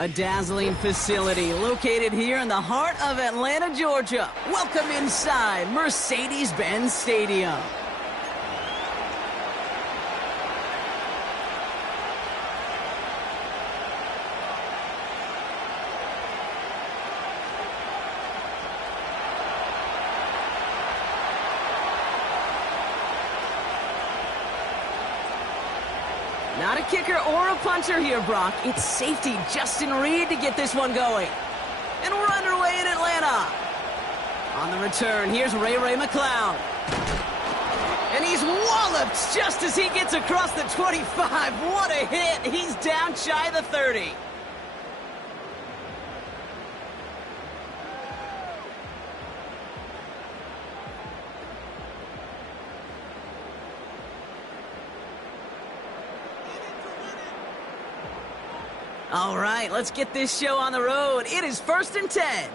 A dazzling facility located here in the heart of Atlanta, Georgia. Welcome inside Mercedes-Benz Stadium. Not a kicker or a puncher here, Brock. It's safety Justin Reed to get this one going. And we're underway in Atlanta. On the return, here's Ray McCloud. And he's walloped just as he gets across the 25. What a hit. He's down shy of the 30. All right, let's get this show on the road. It is 1st and 10.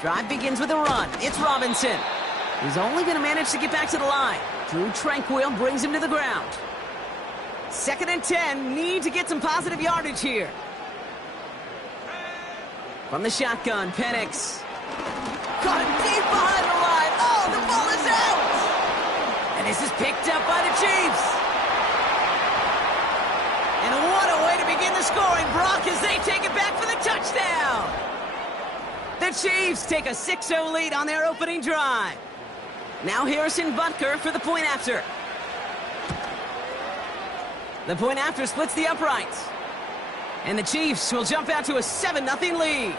Drive begins with a run. It's Robinson. He's only going to manage to get back to the line. Drew Tranquil brings him to the ground. 2nd and 10. Need to get some positive yardage here. From the shotgun, Penix. Caught him deep behind the line. Oh, the ball is out. And this is picked up by the Chiefs. And what a way to begin the scoring, Brock, as they take it back for the touchdown. The Chiefs take a 6-0 lead on their opening drive. Now Harrison Butker for the point after. The point after splits the uprights. And the Chiefs will jump out to a 7-0 lead.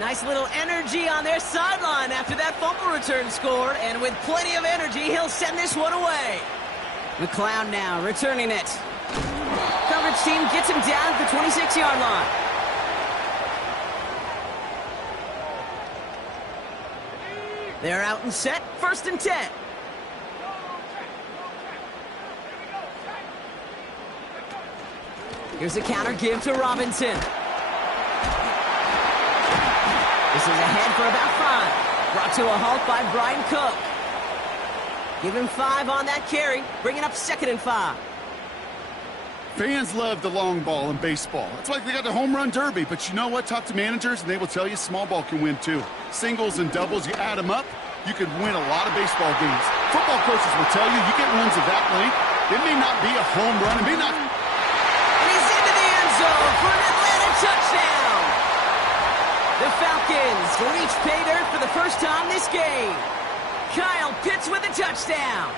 Nice little energy on their sideline after that fumble return scored. And with plenty of energy, he'll send this one away. McCloud now returning it. Coverage team gets him down at the 26-yard line. They're out and set. 1st and 10. Here's a counter give to Robinson. This is ahead for about 5. Brought to a halt by Brian Cook. Give him 5 on that carry. Bringing up 2nd and 5. Fans love the long ball in baseball. It's like they got the home run derby, but you know what? Talk to managers, and they will tell you small ball can win too. Singles and doubles, you add them up, you could win a lot of baseball games. Football coaches will tell you, you get runs of that length, it may not be a home run, it may not... And he's into the end zone for an Atlanta touchdown! The Falcons reach pay dirt for the first time this game. Kyle Pitts with a touchdown.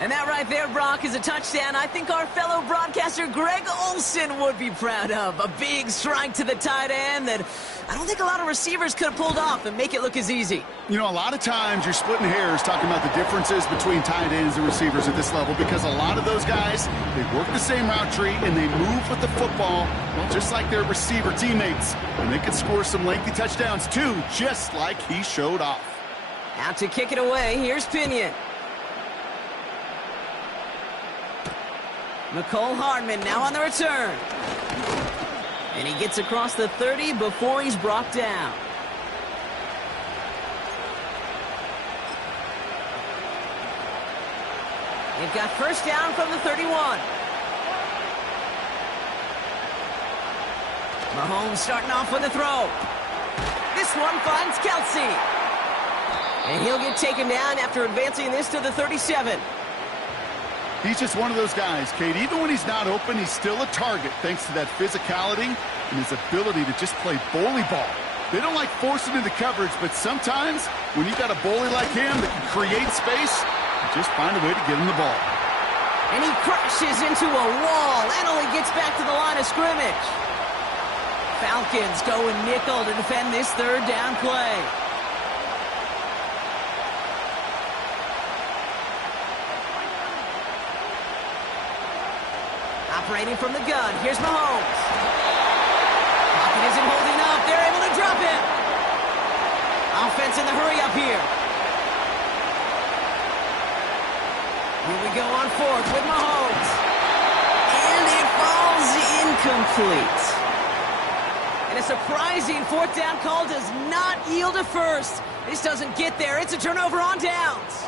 And that right there, Brock, is a touchdown I think our fellow broadcaster Greg Olsen would be proud of. A big strike to the tight end that I don't think a lot of receivers could have pulled off and make it look as easy. You know, a lot of times you're splitting hairs talking about the differences between tight ends and receivers at this level because a lot of those guys, they work the same route tree and they move with the football, well, just like their receiver teammates. And they can score some lengthy touchdowns too, just like he showed off. Out to kick it away, here's Pinion. McCole Hardman now on the return. And he gets across the 30 before he's brought down. They've got 1st down from the 31. Mahomes starting off with a throw. This one finds Kelsey. And he'll get taken down after advancing this to the 37. He's just one of those guys, Kate. Even when he's not open, he's still a target thanks to that physicality and his ability to just play bully ball. They don't like forcing into coverage, but sometimes when you've got a bully like him that can create space, you just find a way to get him the ball. And he crashes into a wall and only gets back to the line of scrimmage. Falcons going nickel to defend this 3rd down play. Operating from the gun, here's Mahomes. Pocket isn't holding up, they're able to drop it. Offense in the hurry up here. Here we go on 4th with Mahomes. And it falls incomplete. And a surprising fourth down call does not yield a first. This doesn't get there. It's a turnover on downs.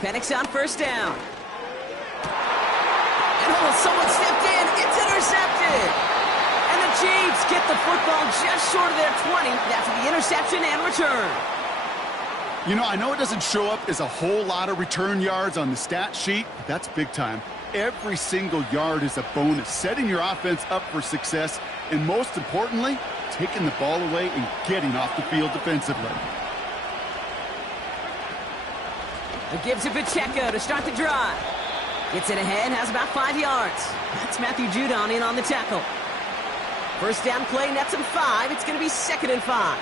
Penix on first down. And someone stepped in. It's intercepted. And the Chiefs get the football just short of their 20 after the interception and return. You know, I know it doesn't show up as a whole lot of return yards on the stat sheet, but that's big time. Every single yard is a bonus, setting your offense up for success, and most importantly, taking the ball away and getting off the field defensively. It gives to Pacheco to start the drive. Gets it ahead, has about 5 yards. That's Matthew Judon in on the tackle. First down play, nets him 5. It's going to be 2nd and 5.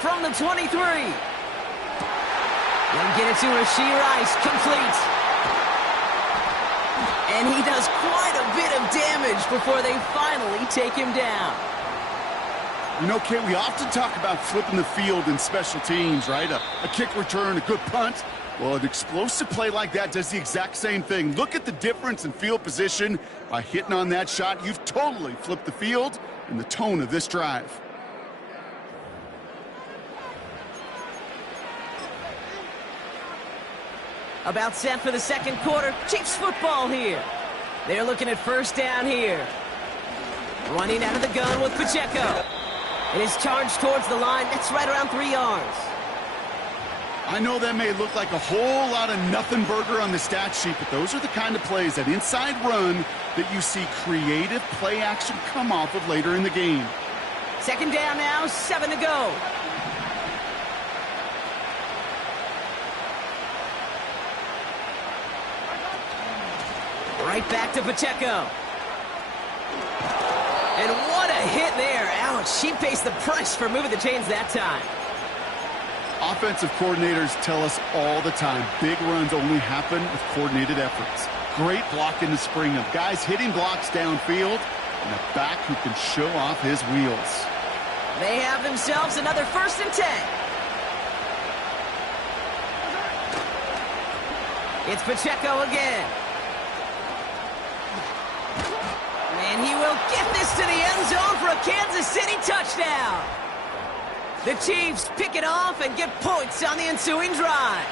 From the 23. They'll get it to Rashee Rice, complete. And he does quite a bit of damage before they finally take him down. You know, Kate, we often talk about flipping the field in special teams, right? A kick return, a good punt. Well, an explosive play like that does the exact same thing. Look at the difference in field position. By hitting on that shot, you've totally flipped the field and the tone of this drive. About set for the second quarter. Chiefs football here. They're looking at first down here. Running out of the gun with Pacheco. It is charged towards the line. That's right around 3 yards. I know that may look like a whole lot of nothing burger on the stat sheet, but those are the kind of plays, that inside run, that you see creative play action come off of later in the game. Second down now, 7 to go. Right back to Pacheco. And what a hit there. Ouch, she faced the price for moving the chains that time. Offensive coordinators tell us all the time, big runs only happen with coordinated efforts. Great block in the spring of guys hitting blocks downfield and a back who can show off his wheels. They have themselves another 1st and 10. It's Pacheco again. And he will get this to the end zone for a Kansas City touchdown. The Chiefs pick it off and get points on the ensuing drive.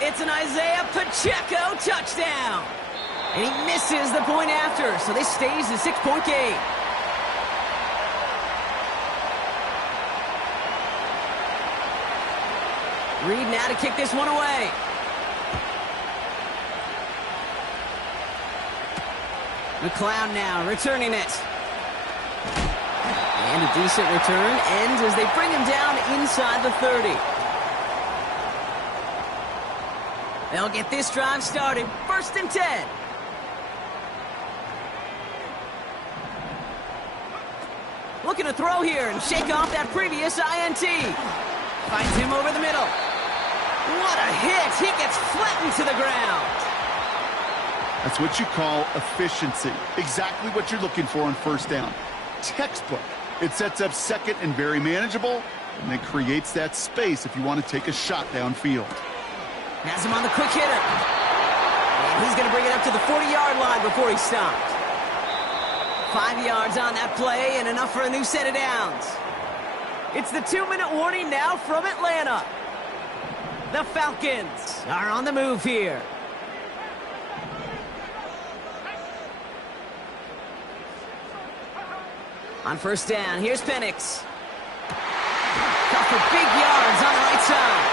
It's an Isaiah Pacheco touchdown. And he misses the point after, so this stays a 6-point game. Reed now to kick this one away. McLeod now returning it. And a decent return ends as they bring him down inside the 30. They'll get this drive started. 1st and 10. Looking to throw here and shake off that previous INT. Finds him over the middle. What a hit. He gets flattened to the ground. That's what you call efficiency. Exactly what you're looking for on first down. Textbook. It sets up second and very manageable, and then creates that space if you want to take a shot downfield. Has him on the quick hitter. And he's going to bring it up to the 40-yard line before he stopped. 5 yards on that play and enough for a new set of downs. It's the 2-minute warning now from Atlanta. The Falcons are on the move here. On first down, here's Penix. Got for big yards on the right side.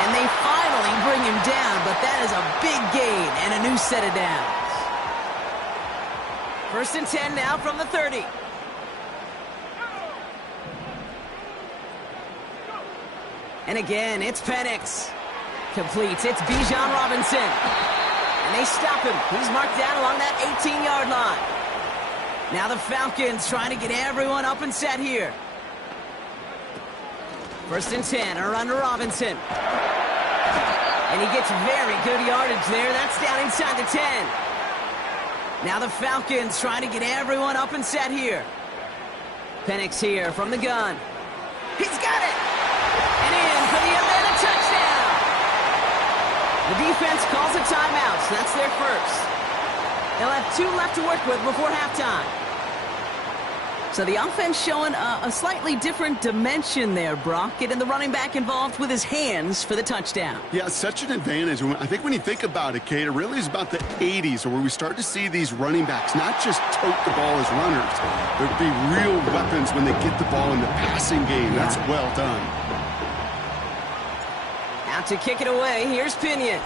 And they finally bring him down, but that is a big gain and a new set of downs. 1st and 10 now from the 30. And again, it's Penix. Completes. It's Bijan Robinson. And they stop him. He's marked down along that 18-yard line. Now the Falcons trying to get everyone up and set here. 1st and 10, a run to Robinson. And he gets very good yardage there. That's down inside the 10. Now the Falcons trying to get everyone up and set here. Penix here from the gun. He's got it! And in for the Atlanta touchdown! The defense calls a timeout, so that's their first. They'll have 2 left to work with before halftime. So the offense showing a slightly different dimension there, Brock. Getting the running back involved with his hands for the touchdown. Yeah, such an advantage. I think when you think about it, Kate, it really is about the 80s where we start to see these running backs not just tote the ball as runners. There'd be real weapons when they get the ball in the passing game. That's well done. Out to kick it away. Here's Pinion.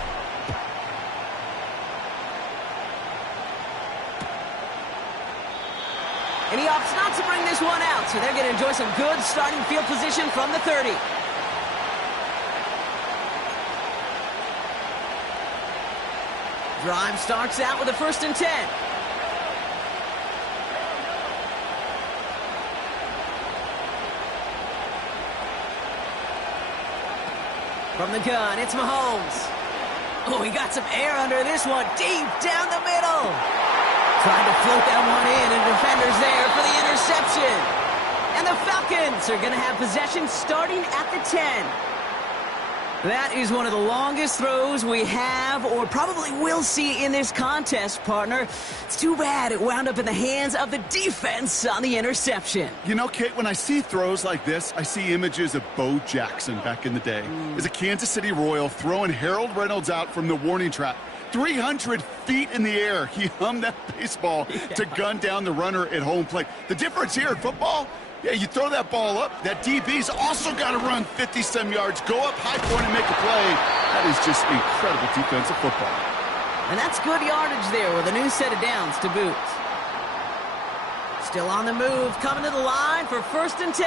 And he opts not to bring this one out, so they're going to enjoy some good starting field position from the 30. Drive starts out with a 1st and 10. From the gun, it's Mahomes. Oh, he got some air under this one, deep down the middle. Trying to float that one in, and defenders there for the interception. And the Falcons are going to have possession starting at the 10. That is one of the longest throws we have or probably will see in this contest, partner. It's too bad it wound up in the hands of the defense on the interception. You know, Kate, when I see throws like this, I see images of Bo Jackson back in the day. As a Kansas City Royal throwing Harold Reynolds out from the warning track. 300 feet in the air. He hummed that baseball to gun down the runner at home plate. The difference here in football, yeah, you throw that ball up, that DB's also got to run 50-some yards, go up high point and make a play. That is just incredible defensive football. And that's good yardage there with a new set of downs to boot. Still on the move, coming to the line for 1st and 10.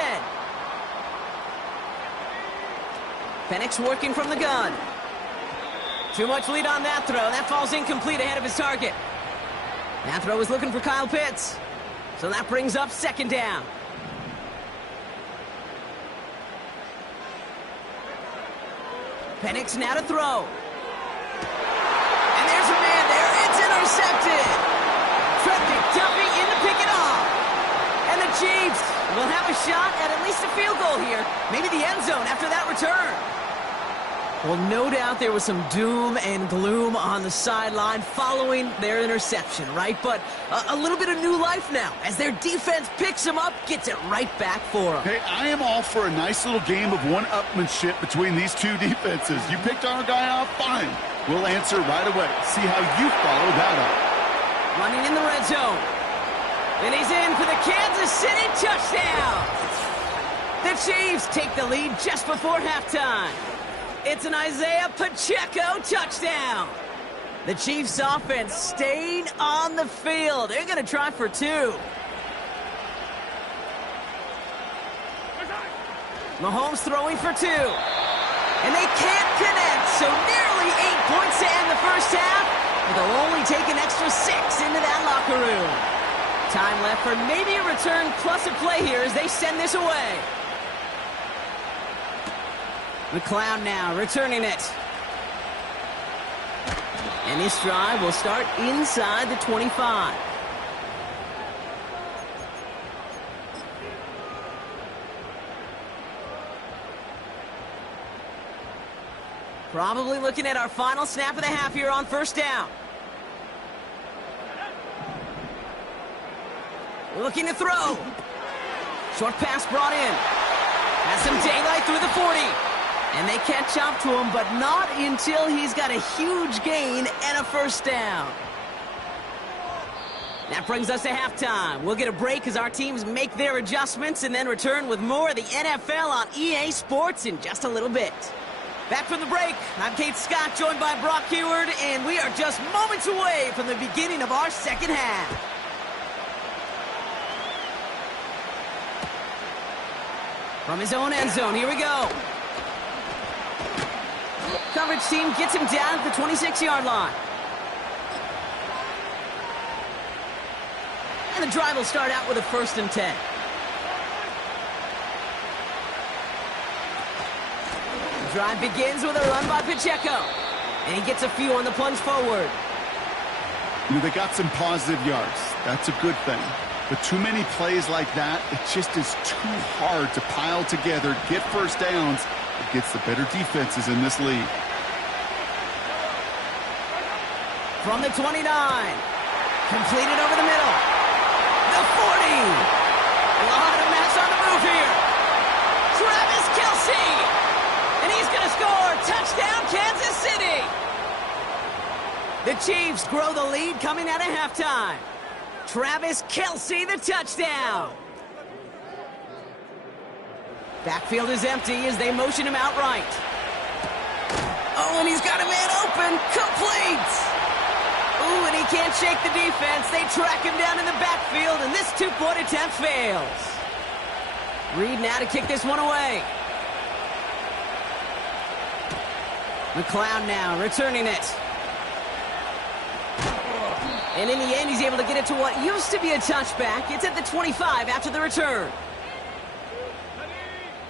Penix working from the gun. Too much lead on that throw. That falls incomplete ahead of his target. That throw was looking for Kyle Pitts. So that brings up 2nd down. Penix now to throw. And there's a man there. It's intercepted. Trevor Duffy in to pick it off. And the Chiefs will have a shot at least a field goal here. Maybe the end zone after that return. Well, no doubt there was some doom and gloom on the sideline following their interception, right? But a little bit of new life now as their defense picks them up, gets it right back for them. Hey, I am all for a nice little game of one-upmanship between these two defenses. You picked our guy off, fine. We'll answer right away. See how you follow that up. Running in the red zone. And he's in for the Kansas City touchdown. The Chiefs take the lead just before halftime. It's an Isaiah Pacheco touchdown. The Chiefs offense staying on the field. They're going to try for 2. Mahomes throwing for 2. And they can't connect, so nearly 8 points to end the first half. But they'll only take an extra 6 into that locker room. Time left for maybe a return plus a play here as they send this away. McLeod now returning it. And this drive will start inside the 25. Probably looking at our final snap of the half here on 1st down. Looking to throw. Short pass brought in. Has some daylight through the 40. And they catch up to him, but not until he's got a huge gain and a 1st down. That brings us to halftime. We'll get a break as our teams make their adjustments and then return with more of the NFL on EA Sports in just a little bit. Back from the break, I'm Kate Scott, joined by Brock Heward, and we are just moments away from the beginning of our second half. From his own end zone, here we go. Coverage team gets him down at the 26-yard line. And the drive will start out with a 1st and 10. The drive begins with a run by Pacheco. And he gets a few on the plunge forward. You know, they got some positive yards. That's a good thing. But too many plays like that, it just is too hard to pile together, get first downs against the better defenses in this league. From the 29. Completed over the middle. The 40. A lot of mass on the move here. Travis Kelce. And he's going to score. Touchdown, Kansas City. The Chiefs grow the lead coming out of halftime. Travis Kelce, the touchdown. Backfield is empty as they motion him out right. Oh, and he's got a man open. Complete. Ooh, and he can't shake the defense. They track him down in the backfield, and this two-point attempt fails. Reed now to kick this one away. McLeod now returning it. And in the end, he's able to get it to what used to be a touchback. It's at the 25 after the return.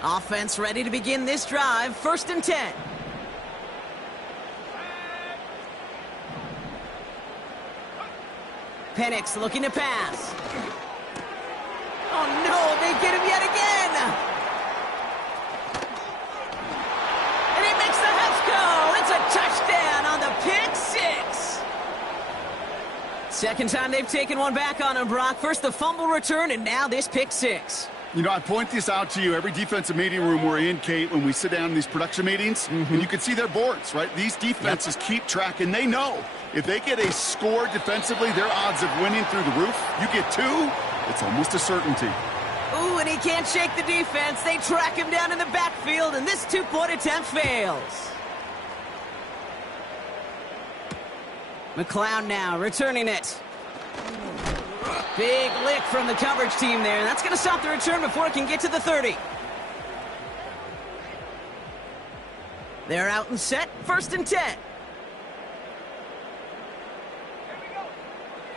Offense ready to begin this drive. 1st and 10. Penix looking to pass. Oh, no, they get him yet again. And he makes the Hefco. It's a touchdown on the pick six. Second time they've taken one back on him, Brock. First the fumble return, and now this pick six. You know, I point this out to you every defensive meeting room we're in, Kate, when we sit down in these production meetings, and you can see their boards, right? These defenses keep track, and they know if they get a score defensively, their odds of winning through the roof. You get two, it's almost a certainty. Ooh, and he can't shake the defense. They track him down in the backfield, and this two-point attempt fails. McLeod now returning it. Big lick from the coverage team there. That's going to stop the return before it can get to the 30. They're out and set. 1st and 10.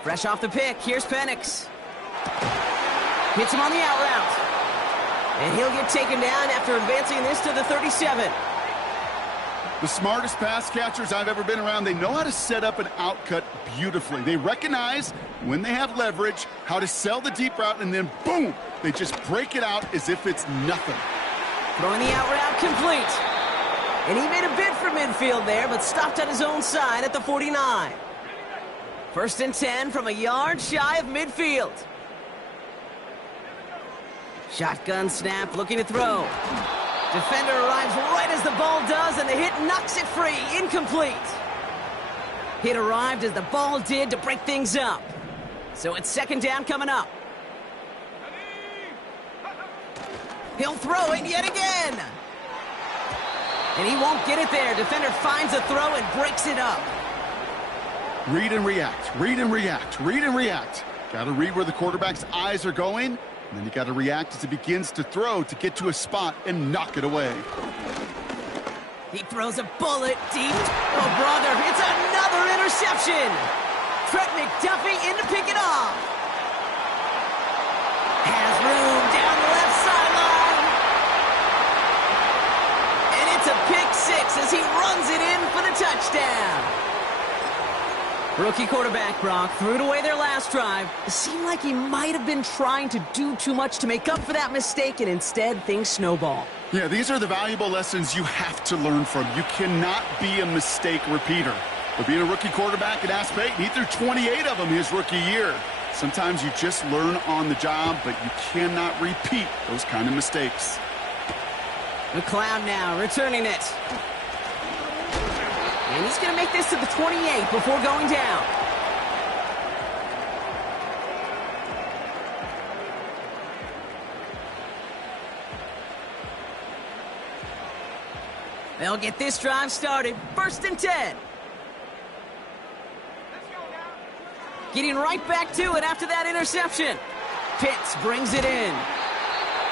Fresh off the pick. Here's Penix. Hits him on the out route. And he'll get taken down after advancing this to the 37. The smartest pass catchers I've ever been around, they know how to set up an out cut beautifully. They recognize when they have leverage, how to sell the deep route, and then boom, they just break it out as if it's nothing. Throwing the out route complete. And he made a bid for midfield there, but stopped on his own side at the 49. 1st and 10 from a yard shy of midfield. Shotgun snap, looking to throw. Defender arrives right as the ball does, and the hit knocks it free. Incomplete. Hit arrived as the ball did to break things up. So it's 2nd down coming up. He'll throw it yet again. And he won't get it there. Defender finds a throw and breaks it up. Read and react, read and react, read and react. Got to read where the quarterback's eyes are going. And then you got to react as he begins to throw to get to a spot and knock it away. He throws a bullet deep. Oh, brother, it's another interception. Trent McDuffie in to pick it off. Has room down the left sideline. And it's a pick six as he runs it in for the touchdown. Rookie quarterback Brock threw it away their last drive. It seemed like he might have been trying to do too much to make up for that mistake, and instead things snowball. Yeah, these are the valuable lessons you have to learn from. You cannot be a mistake repeater. But being a rookie quarterback at Ask Peyton, he threw 28 of them his rookie year. Sometimes you just learn on the job, but you cannot repeat those kind of mistakes. McLeod now returning it. And he's going to make this to the 28 before going down. They'll get this drive started. 1st and 10. Getting right back to it after that interception. Pitts brings it in.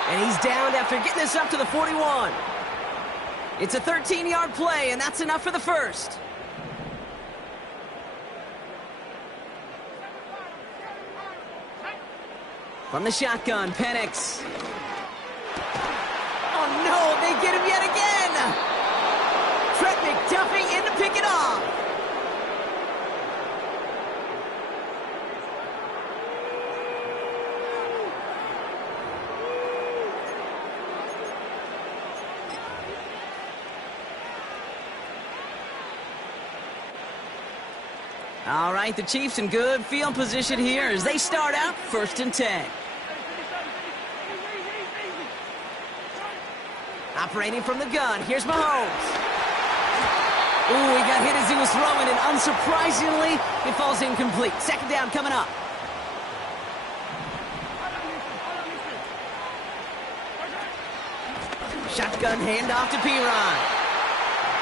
And he's downed after getting this up to the 41. It's a 13-yard play, and that's enough for the first. From the shotgun, Penix. Oh, no, they get him yet again. Trent McDuffie in to pick it off. All right, the Chiefs in good field position here as they start out 1st and 10. Operating from the gun, here's Mahomes. Ooh, he got hit as he was throwing, and unsurprisingly, it falls incomplete. 2nd down coming up. Shotgun handoff to Piron.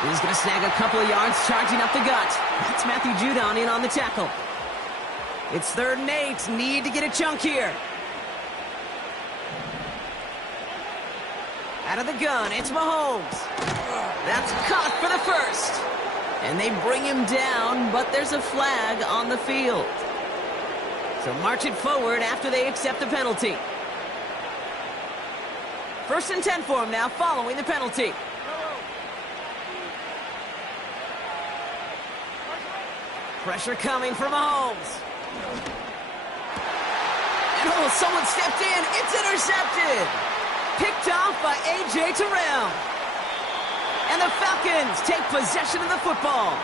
He's going to snag a couple of yards, charging up the gut. That's Matthew Judon in on the tackle. It's 3rd and 8. Need to get a chunk here. Out of the gun, it's Mahomes. That's caught for the 1st. And they bring him down, but there's a flag on the field. So march it forward after they accept the penalty. 1st and 10 for him now, following the penalty. Pressure coming from Mahomes. And oh, someone stepped in. It's intercepted. Picked off by A.J. Terrell. And the Falcons take possession of the football.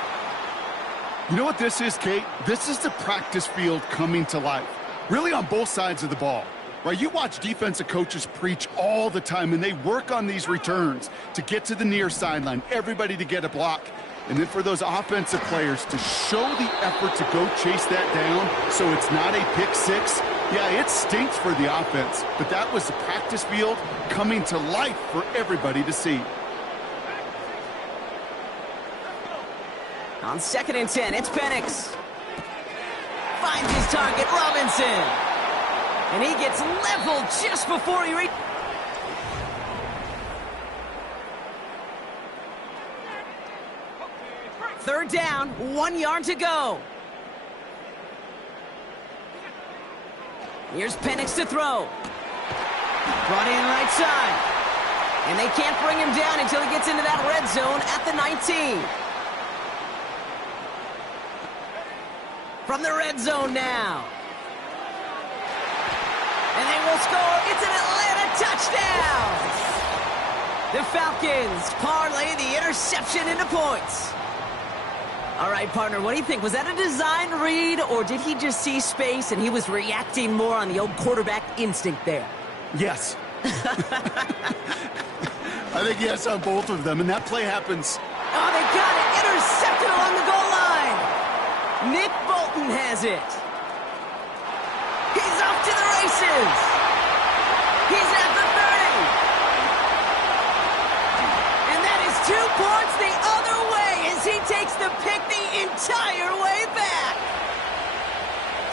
You know what this is, Kate? This is the practice field coming to life. Really on both sides of the ball. Right, you watch defensive coaches preach all the time, and they work on these returns to get to the near sideline, everybody to get a block. And then for those offensive players to show the effort to go chase that down so it's not a pick six, yeah, it stinks for the offense. But that was the practice field coming to life for everybody to see. On 2nd and 10, it's Penix. Finds his target, Robinson. And he gets leveled just before he reaches. 3rd down, 1 yard to go. Here's Penix to throw. Brought in right side. And they can't bring him down until he gets into that red zone at the 19. From the red zone now. And they will score. It's an Atlanta touchdown. The Falcons parlay the interception into points. All right, partner, what do you think? Was that a design read, or did he just see space and he was reacting more on the old quarterback instinct there? Yes. I think yes on both of them, and that play happens. Oh, they got it. Intercepted along the goal line. Nick Bolton has it. He's off to the races. He's at the 30. And that is 2 points the other way as he takes the pick the entire way back.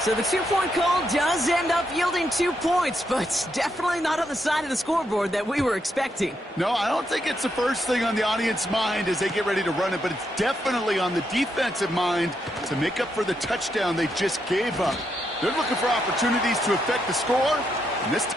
So the 2-point call does end up yielding 2 points, but definitely not on the side of the scoreboard that we were expecting. No, I don't think it's the first thing on the audience's mind as they get ready to run it, but it's definitely on the defensive mind to make up for the touchdown they just gave up. They're looking for opportunities to affect the score, and this time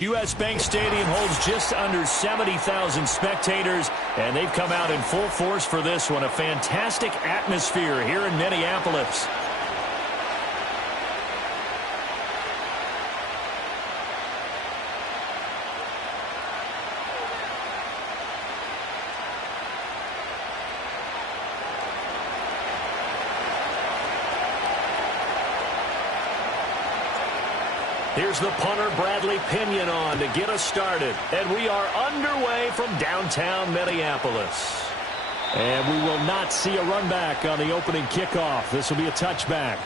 U.S. Bank Stadium holds just under 70,000 spectators, and they've come out in full force for this one. A fantastic atmosphere here in Minneapolis. Here's the punter, Bradley Pinion, on to get us started. And we are underway from downtown Minneapolis. And we will not see a run back on the opening kickoff. This will be a touchback.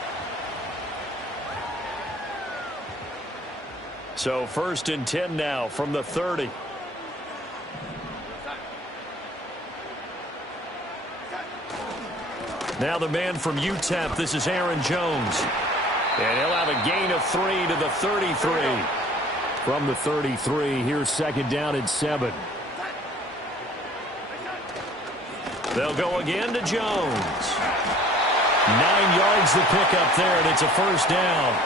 So 1st and 10 now from the 30. Now the man from UTEP, this is Aaron Jones. And he'll have a gain of 3 to the 33. From the 33, here's 2nd down and 7. They'll go again to Jones. 9 yards to pick up there, and it's a 1st down.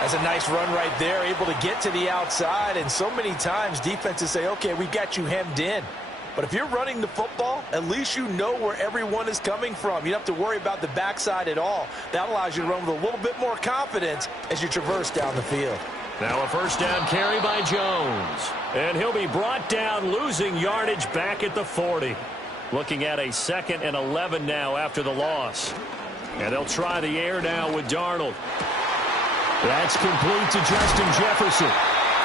That's a nice run right there, able to get to the outside. And so many times defenses say, okay, we got you hemmed in. But if you're running the football, at least you know where everyone is coming from. You don't have to worry about the backside at all. That allows you to run with a little bit more confidence as you traverse down the field. Now a 1st down carry by Jones. And he'll be brought down, losing yardage back at the 40. Looking at a 2nd and 11 now after the loss. And they'll try the air now with Darnold. That's complete to Justin Jefferson.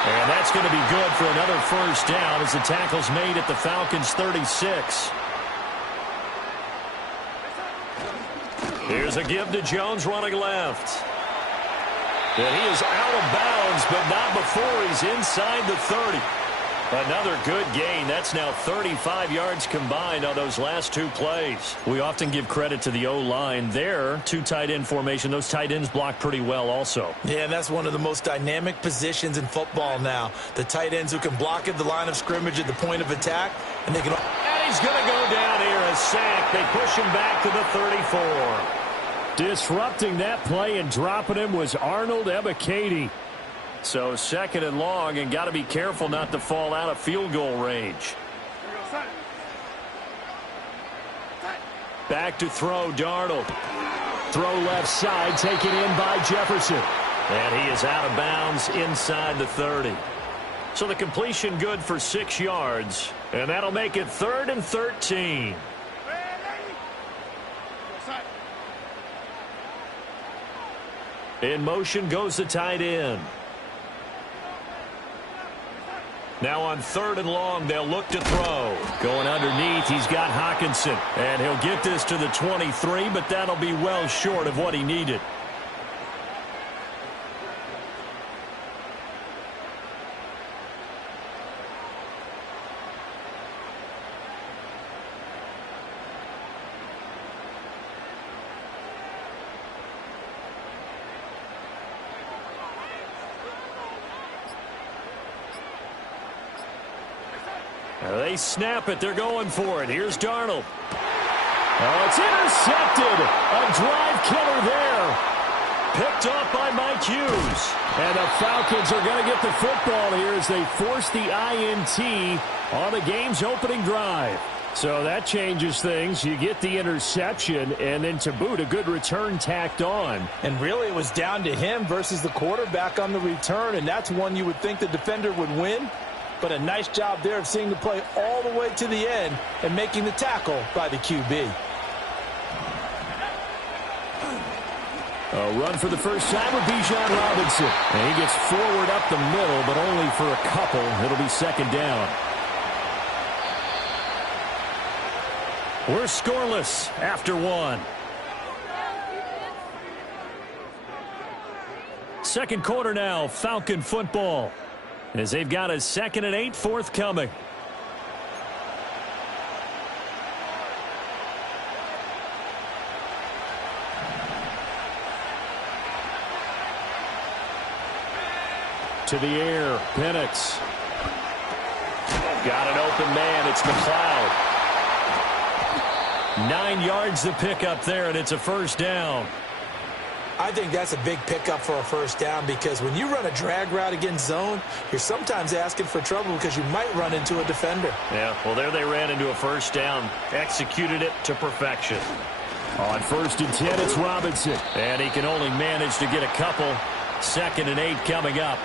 And that's going to be good for another 1st down as the tackle's made at the Falcons' 36. Here's a give to Jones running left. And he is out of bounds, but not before he's inside the 30. Another good gain. That's now 35 yards combined on those last 2 plays. We often give credit to the O-line there. 2 tight end formation. Those tight ends block pretty well also. Yeah, and that's one of the most dynamic positions in football now. The tight ends who can block at the line of scrimmage at the point of attack. And they can. And he's going to go down here, a sack. They push him back to the 34. Disrupting that play and dropping him was Arnold Ebiketie. So 2nd and long, and got to be careful not to fall out of field goal range. Back to throw, Darnold. Throw left side, taken in by Jefferson. And he is out of bounds inside the 30. So the completion good for 6 yards. And that'll make it 3rd and 13. In motion goes the tight end. Now on 3rd and long, they'll look to throw. Going underneath, he's got Hockenson. And he'll get this to the 23, but that'll be well short of what he needed. They snap it. They're going for it. Here's Darnold. Oh, it's intercepted. A drive killer there. Picked off by Mike Hughes. And the Falcons are going to get the football here as they force the INT on the game's opening drive. So that changes things. You get the interception, and then to boot, a good return tacked on. And really, it was down to him versus the quarterback on the return, and that's one you would think the defender would win. But a nice job there of seeing the play all the way to the end and making the tackle by the QB. A run for the first time with Bijan Robinson. And he gets forward up the middle, but only for a couple. It'll be 2nd down. We're scoreless after 1. Second quarter now, Falcon football. As they've got a 2nd and 8 forthcoming. To the air, Penix. Got an open man, it's McLeod. 9 yards to pick up there, and it's a 1st down. I think that's a big pickup for a first down because when you run a drag route against zone, you're sometimes asking for trouble because you might run into a defender. Yeah, well, there they ran into a first down. Executed it to perfection. On 1st and 10, it's Robinson. And he can only manage to get a couple. 2nd and 8 coming up.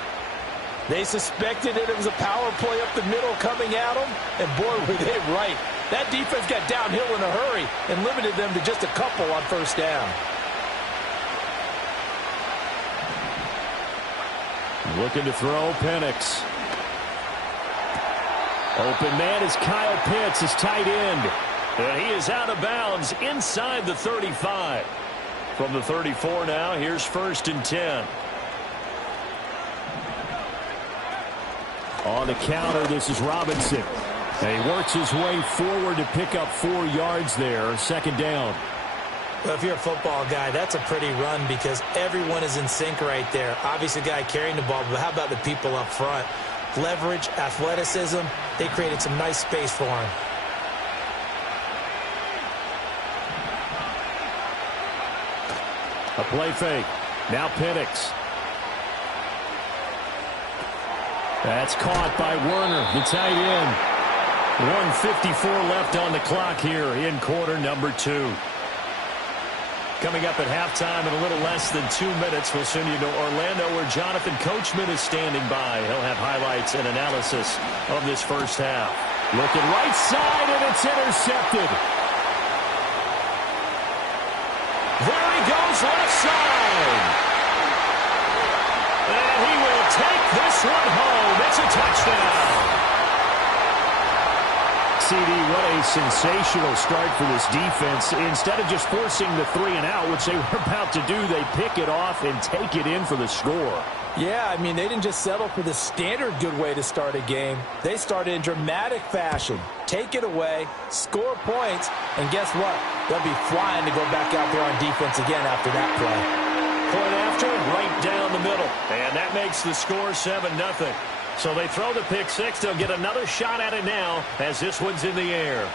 They suspected it was a power play up the middle coming at them, and boy, were they right. That defense got downhill in a hurry and limited them to just a couple on first down. Looking to throw, Penix. Open man is Kyle Pitts, his tight end. And he is out of bounds inside the 35. From the 34 now, here's 1st and 10. On the counter, this is Robinson. And he works his way forward to pick up 4 yards there. 2nd down. Well, if you're a football guy, that's a pretty run because everyone is in sync right there. Obviously, the guy carrying the ball, but how about the people up front? Leverage, athleticism, they created some nice space for him. A play fake. Now Penix. That's caught by Werner, the tight end. 1:54 left on the clock here in quarter number 2. Coming up at halftime in a little less than 2 minutes, we'll send you to Orlando where Jonathan Coachman is standing by. He'll have highlights and analysis of this first half. Looking right side, and it's intercepted. There he goes, left side. And he will take this one home. It's a touchdown. CD, what a sensational start for this defense. Instead of just forcing the 3 and out, which they were about to do, they pick it off and take it in for the score. Yeah, I mean, they didn't just settle for the standard good way to start a game. They started in dramatic fashion. Take it away, score points, and guess what? They'll be flying to go back out there on defense again after that play. Point after, right down the middle. And that makes the score 7-0. So they throw the pick 6. They'll get another shot at it now as this one's in the air.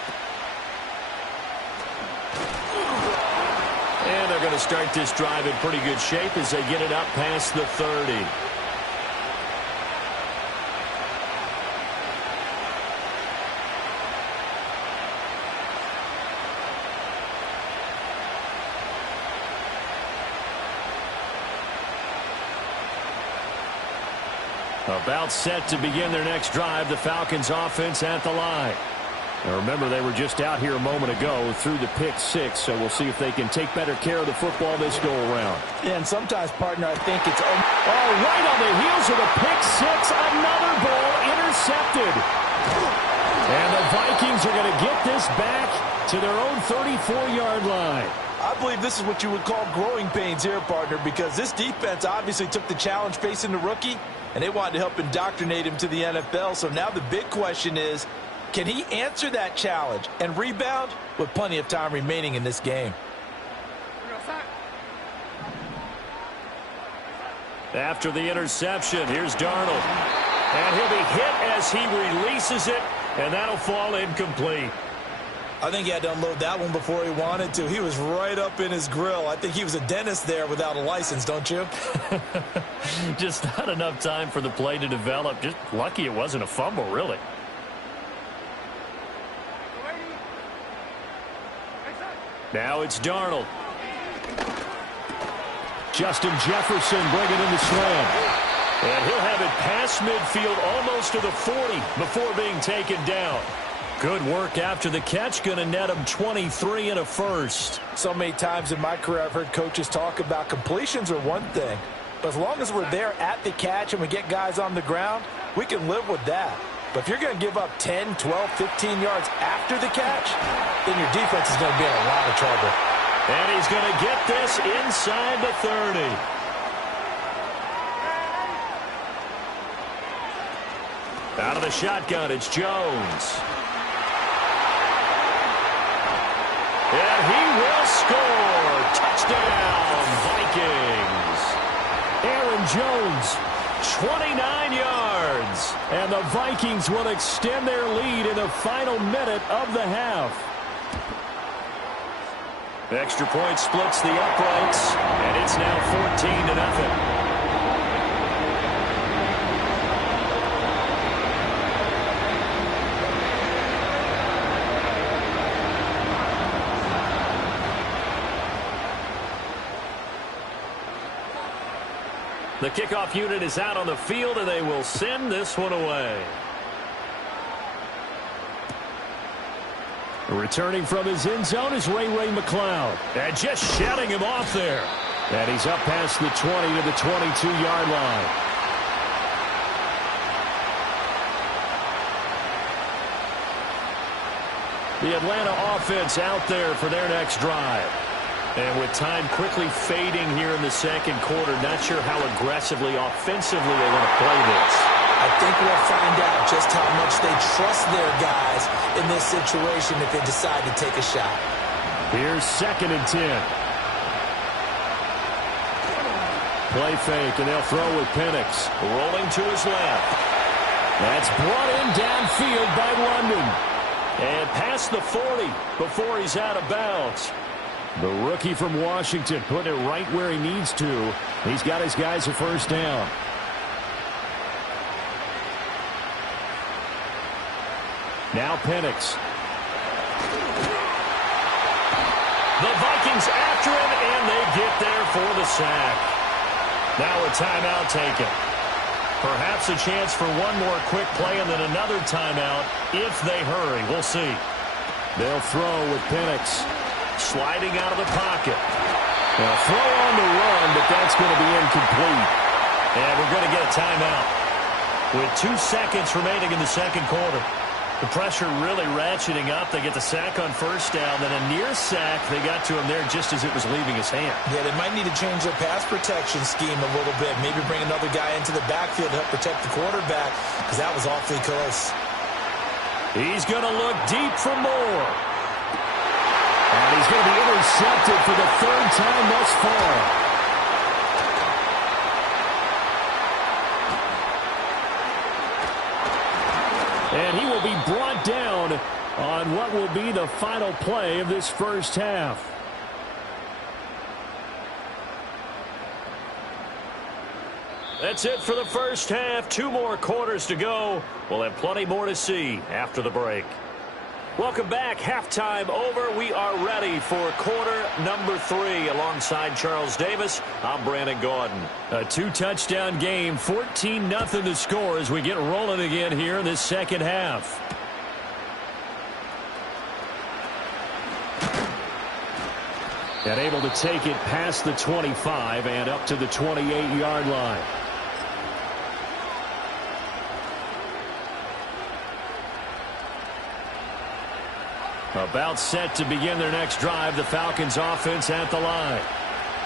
And they're going to start this drive in pretty good shape as they get it up past the 30. About set to begin their next drive, the Falcons offense at the line. Now remember, they were just out here a moment ago through the pick 6, so we'll see if they can take better care of the football this go-around. Yeah, and sometimes, partner, I think it's... Oh, right on the heels of the pick 6, another ball intercepted. And the Vikings are going to get this back to their own 34-yard line. I believe this is what you would call growing pains here, partner, because this defense obviously took the challenge facing the rookie, and they wanted to help indoctrinate him to the NFL. So now the big question is, can he answer that challenge and rebound with plenty of time remaining in this game? After the interception, here's Darnold. And he'll be hit as he releases it, and that'll fall incomplete. I think he had to unload that one before he wanted to. He was right up in his grill. I think he was a dentist there without a license, don't you? Just not enough time for the play to develop. Just lucky it wasn't a fumble, really. Now it's Darnold. Justin Jefferson bringing in the slam. And he'll have it past midfield almost to the 40 before being taken down. Good work after the catch. Going to net him 23 and a first. So many times in my career I've heard coaches talk about completions are one thing. But as long as we're there at the catch and we get guys on the ground, we can live with that. But if you're going to give up 10, 12, 15 yards after the catch, then your defense is going to be in a lot of trouble. And he's going to get this inside the 30. Out of the shotgun, it's Jones. And he will score. Touchdown, Vikings. Aaron Jones, 29 yards. And the Vikings will extend their lead in the final minute of the half. Extra point splits the uprights, and it's now 14-0. The kickoff unit is out on the field, and they will send this one away. Returning from his end zone is Ray McLeod. And just shutting him off there. And he's up past the 20 to the 22-yard line. The Atlanta offense out there for their next drive. And with time quickly fading here in the second quarter, not sure how aggressively, offensively they want to play this. I think we'll find out just how much they trust their guys in this situation if they decide to take a shot. Here's 2nd and 10. Play fake, and they'll throw with Penix. Rolling to his left. That's brought in downfield by London. And past the 40 before he's out of bounds. The rookie from Washington putting it right where he needs to. He's got his guys a first down. Now Penix. The Vikings after him, and they get there for the sack. Now a timeout taken. Perhaps a chance for one more quick play and then another timeout if they hurry. We'll see. They'll throw with Penix. Sliding out of the pocket. Now throw on the run, but that's going to be incomplete. And we're going to get a timeout. With 2 seconds remaining in the second quarter. The pressure really ratcheting up. They get the sack on first down. Then a near sack. They got to him there just as it was leaving his hand. Yeah, they might need to change their pass protection scheme a little bit. Maybe bring another guy into the backfield to help protect the quarterback, because that was awfully close. He's going to look deep for more. And he's going to be intercepted for the 3rd time thus far. And he will be brought down on what will be the final play of this first half. That's it for the first half. 2 more quarters to go. We'll have plenty more to see after the break. Welcome back. Halftime over. We are ready for quarter number 3. Alongside Charles Davis, I'm Brandon Gaudin. A 2-touchdown game, 14-0 the score as we get rolling again here in this second half. And able to take it past the 25 and up to the 28-yard line. About set to begin their next drive. The Falcons offense at the line.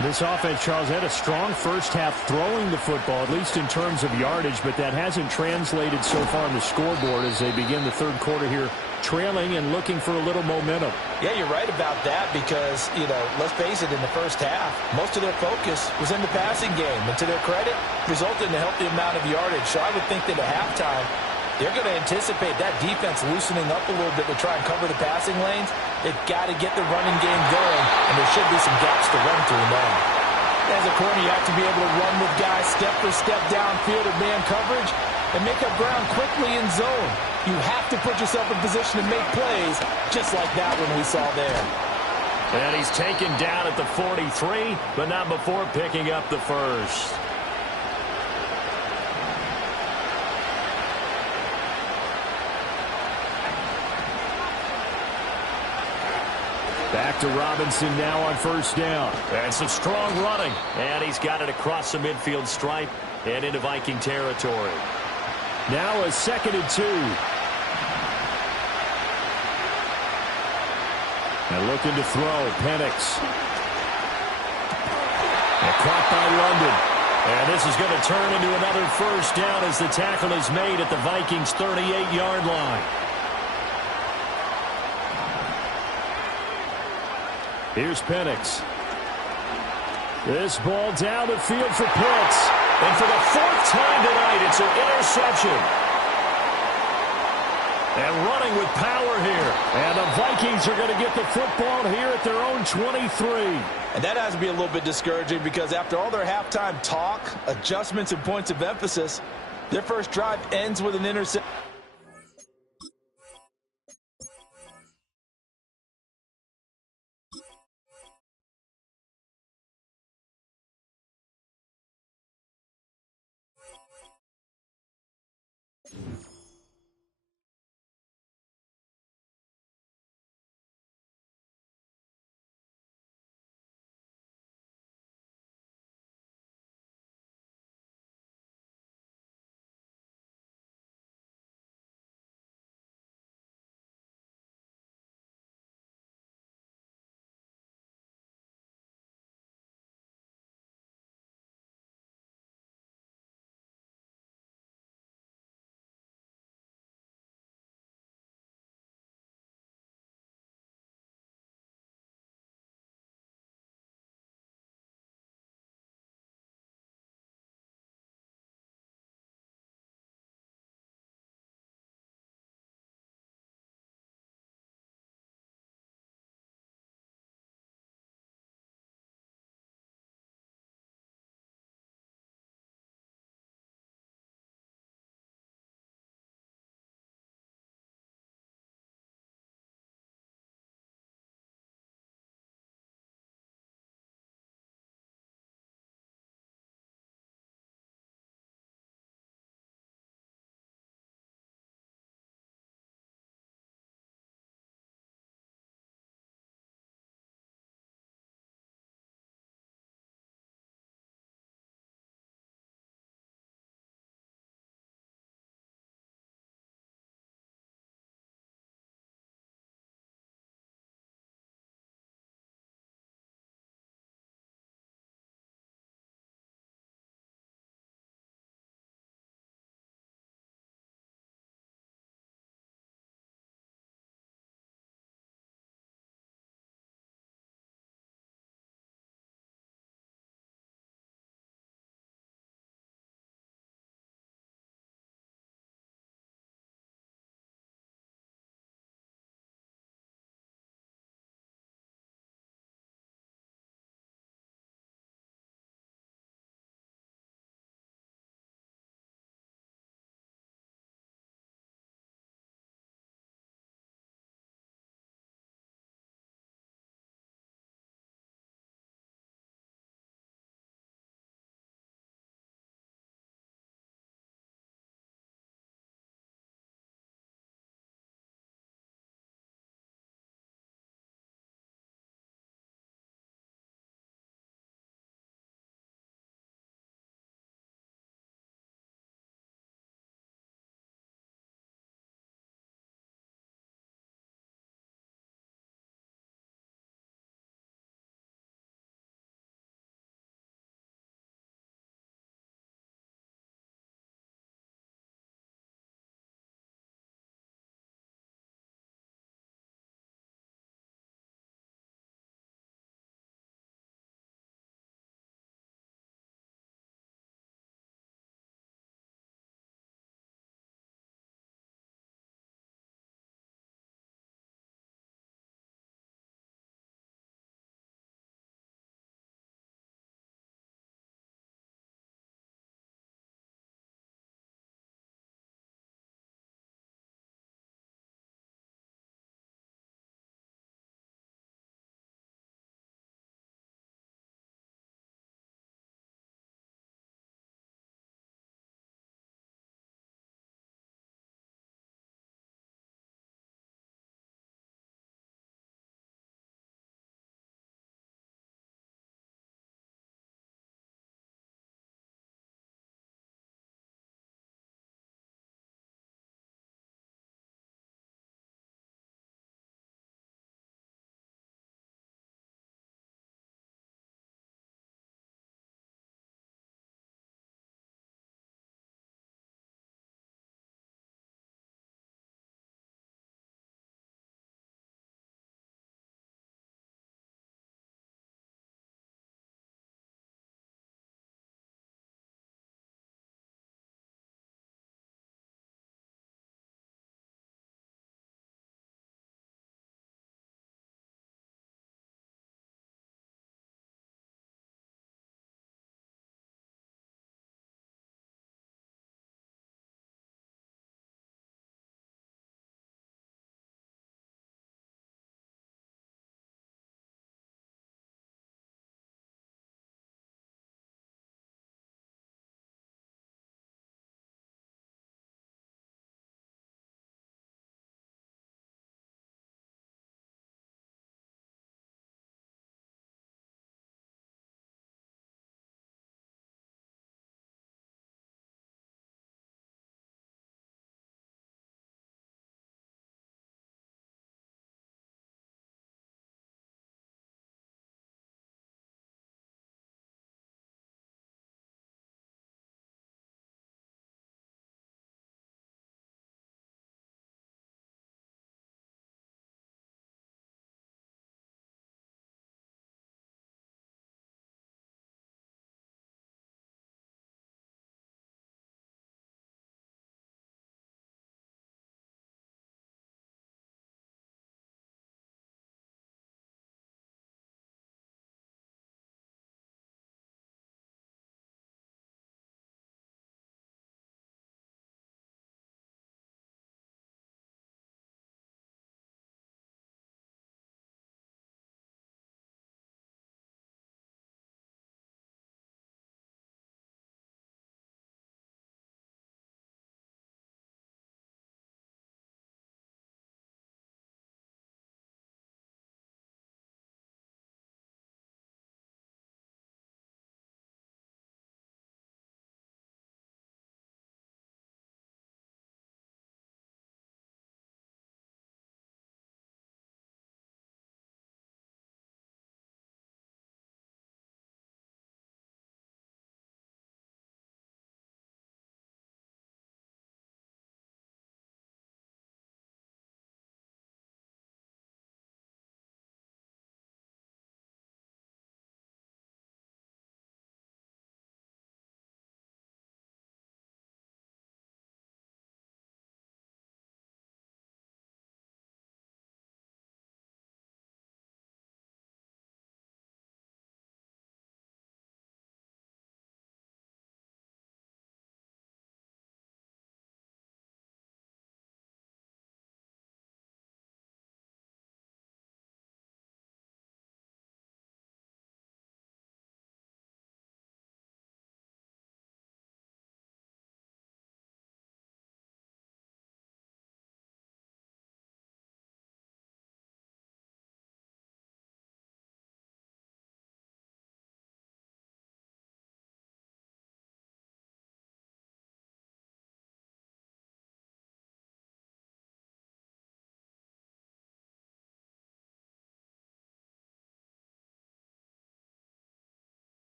This offense, Charles, had a strong first half throwing the football, at least in terms of yardage, but that hasn't translated so far on the scoreboard as they begin the third quarter here, trailing and looking for a little momentum. Yeah, you're right about that because, let's face it, in the first half, most of their focus was in the passing game. And to their credit, resulted in a healthy amount of yardage. So I would think that at halftime, they're going to anticipate that defense loosening up a little bit to try and cover the passing lanes. They've got to get the running game going, and there should be some gaps to run through now. As a corner, you have to be able to run with guys step for step downfield of man coverage and make up ground quickly in zone. You have to put yourself in position to make plays, just like that one we saw there. And he's taken down at the 43, but not before picking up the first. Back to Robinson now on first down. And some strong running. And he's got it across the midfield stripe and into Viking territory. Now a 2nd and 2. And looking to throw, Penix. And caught by London. And this is going to turn into another first down as the tackle is made at the Vikings' 38-yard line. Here's Penix. This ball down the field for Pitts. And for the 4th time tonight, it's an interception. And running with power here. And the Vikings are going to get the football here at their own 23. And that has to be a little bit discouraging because after all their halftime talk, adjustments, and points of emphasis, their first drive ends with an interception.